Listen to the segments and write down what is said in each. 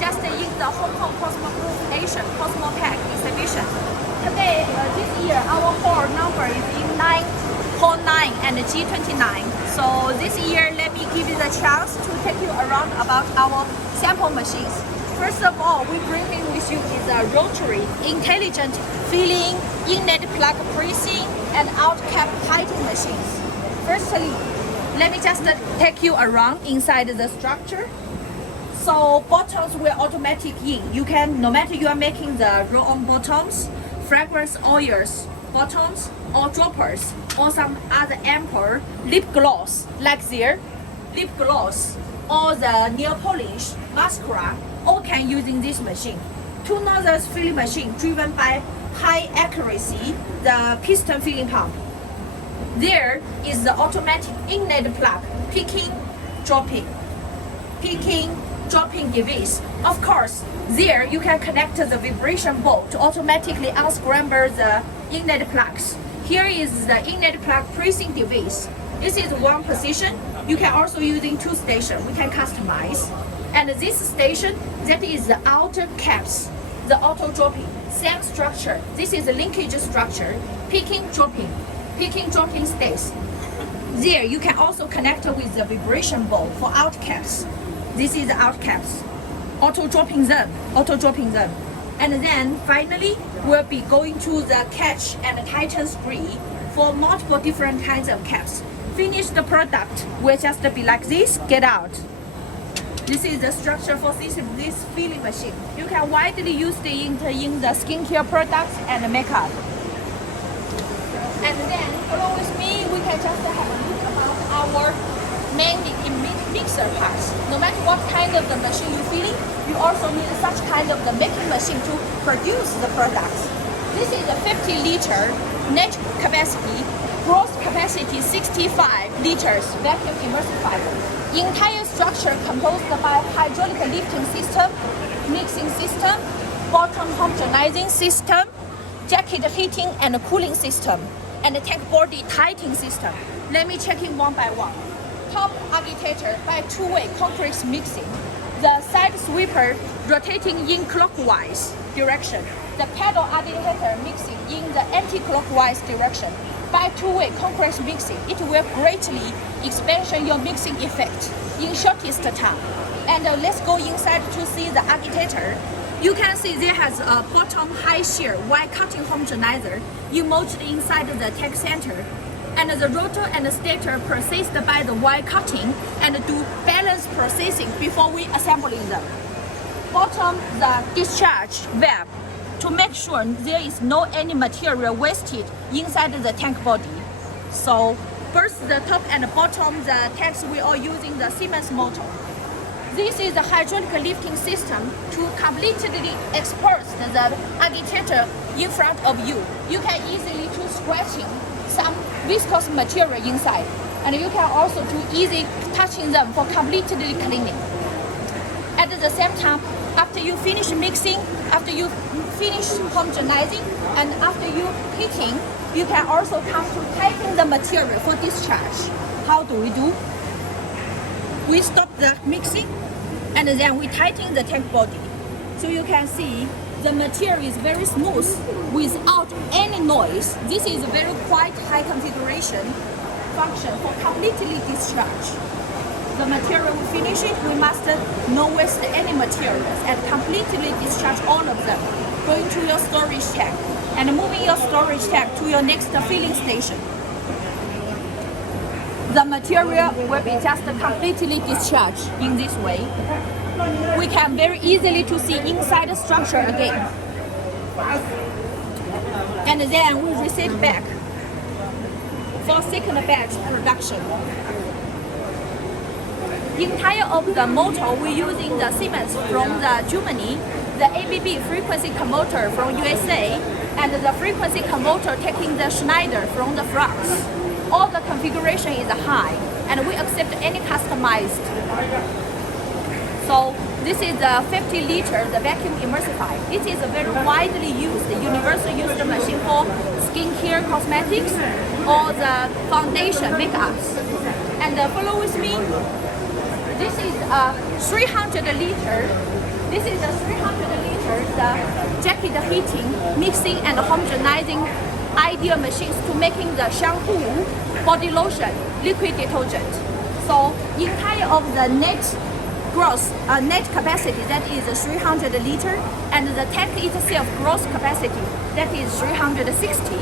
just in the Hongkong Cosmopack Cosmopack exhibition. Today, this year, our hall number is in 9.9 and G29. So this year, let me give you the chance to take you around about our sample machines. First of all, we bring in with you is a rotary, intelligent filling, inlet plug pressing, and out cap tightening machines. Firstly, let me just take you around inside the structure. So bottoms will automatic in. You can, no matter you are making the roll-on bottoms, fragrance oils, bottoms, or droppers, or some other ample lip gloss, like there, lip gloss, or the nail polish, mascara, all can using this machine. Two nozzles filling machine driven by high accuracy, the piston filling pump. There is the automatic inlet plug, picking, dropping device. Of course, there you can connect the vibration ball to automatically unscramble the inlet plugs. Here is the inlet plug pressing device. This is one position. You can also using two stations. We can customize. And this station, that is the outer caps, the auto dropping, same structure. This is a linkage structure, picking, dropping stays. There you can also connect with the vibration ball for out caps. This is the out caps, auto dropping them. And then finally, we'll be going to the catch and tighten spray for multiple different kinds of caps. Finished product will just be like this, get out. This is the structure for this filling machine. You can widely use it in the skincare products and makeup. And then follow with me, we can just have a look about our mainly in mixer parts. No matter what kind of the machine you're filling, you also need such kind of the making machine to produce the products. This is a 50-liter net capacity, gross capacity 65 liters vacuum emulsifier. Entire structure composed by hydraulic lifting system, mixing system, bottom homogenizing system, jacket heating and cooling system, and tank body tightening system. Let me check in one by one. Top agitator by two-way concrete mixing. The side sweeper rotating in clockwise direction. The pedal agitator mixing in the anti-clockwise direction. By two-way concrete mixing, it will greatly expand your mixing effect in shortest time. And let's go inside to see the agitator. You can see there has a bottom high shear while cutting homogenizer emulged inside the tank center. And the rotor and the stator processed by the wire cutting and do balance processing before we assembling them. Bottom the discharge valve to make sure there is no any material wasted inside the tank body. So first the top and the bottom the tanks we are using the Siemens motor. This is the hydraulic lifting system to completely expose the agitator in front of you. You can easily to scratching some viscous material inside, and you can also do easy touching them for completely cleaning. At the same time, after you finish mixing, after you finish homogenizing, and after you heating, you can also come to tighten the material for discharge. How do we do? We stop the mixing, and then we tighten the tank body. So you can see the material is very smooth without any noise. This is a very quite high configuration function for completely discharge. The material we finish it, we must not waste any materials and completely discharge all of them. Going to your storage tank and moving your storage tank to your next filling station. The material will be just completely discharged in this way. We can very easily to see inside the structure again. And then we receive back for second batch production. Entire of the motor we're using the Siemens from the Germany, the ABB frequency converter from USA, and the frequency converter taking the Schneider from the France. All the configuration is high, and we accept any customized. So this is the 50 liter, the vacuum emulsifier. It is a very widely used, universal used machine for skincare, cosmetics, or the foundation makeups. And follow with me. This is a 300 liter This is a 300 liters jacket heating, mixing and homogenizing ideal machines to making the shampoo, body lotion, liquid detergent. So entire of the net capacity, that is 300 liter, and the tank itself gross capacity, that is 360.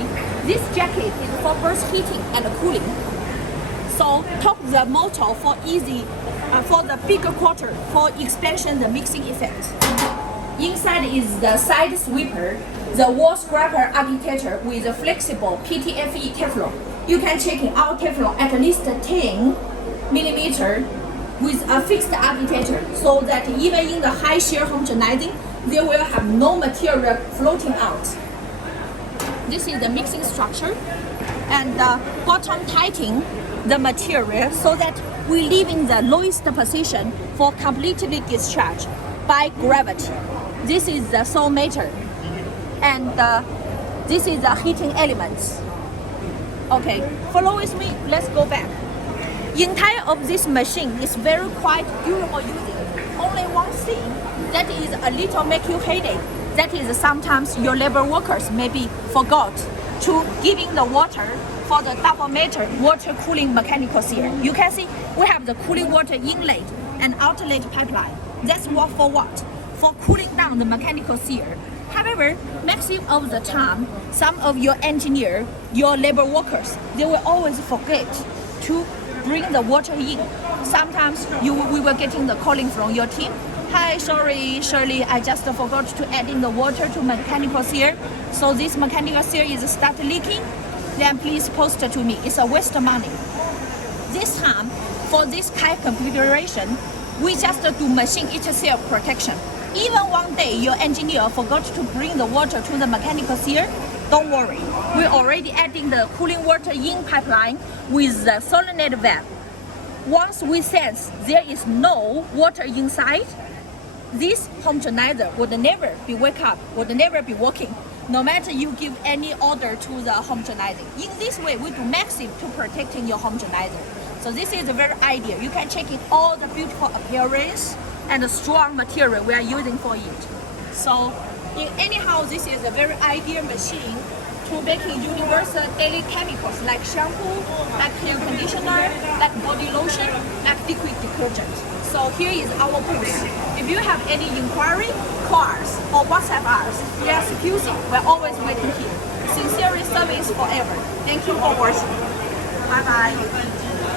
This jacket is for both heating and cooling. So top the motor for easy, for the bigger quarter for expansion the mixing effect. Inside is the side sweeper, the wall scraper architecture with a flexible PTFE Teflon. You can check in our Teflon at least 10 millimeter with a fixed architecture, so that even in the high shear homogenizing, they will have no material floating out. This is the mixing structure, and bottom tightening the material so that we leave in the lowest position for completely discharge by gravity. This is the sole matter, and this is the heating elements. Okay, follow with me, let's go back. Entire of this machine is very quite durable using. Only one thing that is a little make you headache, that is sometimes your labor workers maybe forgot to giving the water for the double matter water cooling mechanical sear. You can see we have the cooling water inlet and outlet pipeline. That's what for what? For cooling down the mechanical sear. However, maximum of the time, some of your engineer, your labor workers, they will always forget to bring the water in. Sometimes we will getting the calling from your team. Hi, sorry, Shirley, I just forgot to add in the water to mechanical sear. So this mechanical sear is start leaking. Then please post it to me. It's a waste of money. This time, for this kind of configuration, we just do machine itself protection. Even one day your engineer forgot to bring the water to the mechanical sear, don't worry. We already adding the cooling water in pipeline with the solenoid valve. Once we sense there is no water inside, this homogenizer would never be wake up, would never be working, no matter you give any order to the homogenizing. In this way, we do maximum to protecting your homogenizer. So this is a very ideal. You can check in all the beautiful appearance and the strong material we are using for it. So anyhow, this is a very ideal machine to making universal daily chemicals like shampoo, like hair conditioner, like body lotion, like liquid detergent. So here is our booth. If you have any inquiry, call us or WhatsApp us. We are SIPUXIN. We're always waiting here. Sincerely service forever. Thank you for watching. Bye bye.